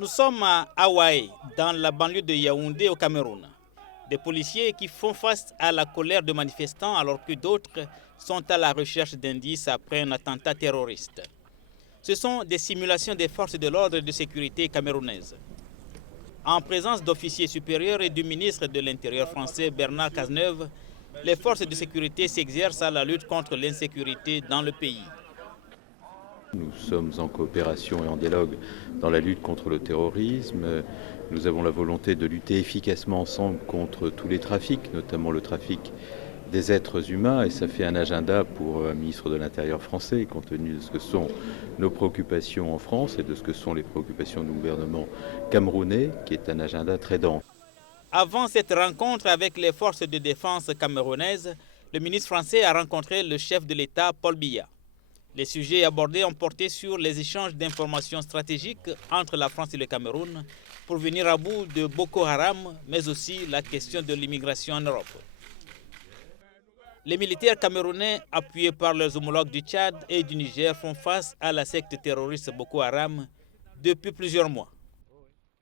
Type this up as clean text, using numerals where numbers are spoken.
Nous sommes à Hawaï, dans la banlieue de Yaoundé au Cameroun. Des policiers qui font face à la colère de manifestants alors que d'autres sont à la recherche d'indices après un attentat terroriste. Ce sont des simulations des forces de l'ordre et de sécurité camerounaises. En présence d'officiers supérieurs et du ministre de l'Intérieur français Bernard Cazeneuve, les forces de sécurité s'exercent à la lutte contre l'insécurité dans le pays. Nous sommes en coopération et en dialogue dans la lutte contre le terrorisme. Nous avons la volonté de lutter efficacement ensemble contre tous les trafics, notamment le trafic des êtres humains, et ça fait un agenda pour un ministre de l'Intérieur français, compte tenu de ce que sont nos préoccupations en France et de ce que sont les préoccupations du gouvernement camerounais, qui est un agenda très dense. Avant cette rencontre avec les forces de défense camerounaises, le ministre français a rencontré le chef de l'État, Paul Biya. Les sujets abordés ont porté sur les échanges d'informations stratégiques entre la France et le Cameroun pour venir à bout de Boko Haram, mais aussi la question de l'immigration en Europe. Les militaires camerounais, appuyés par leurs homologues du Tchad et du Niger, font face à la secte terroriste Boko Haram depuis plusieurs mois.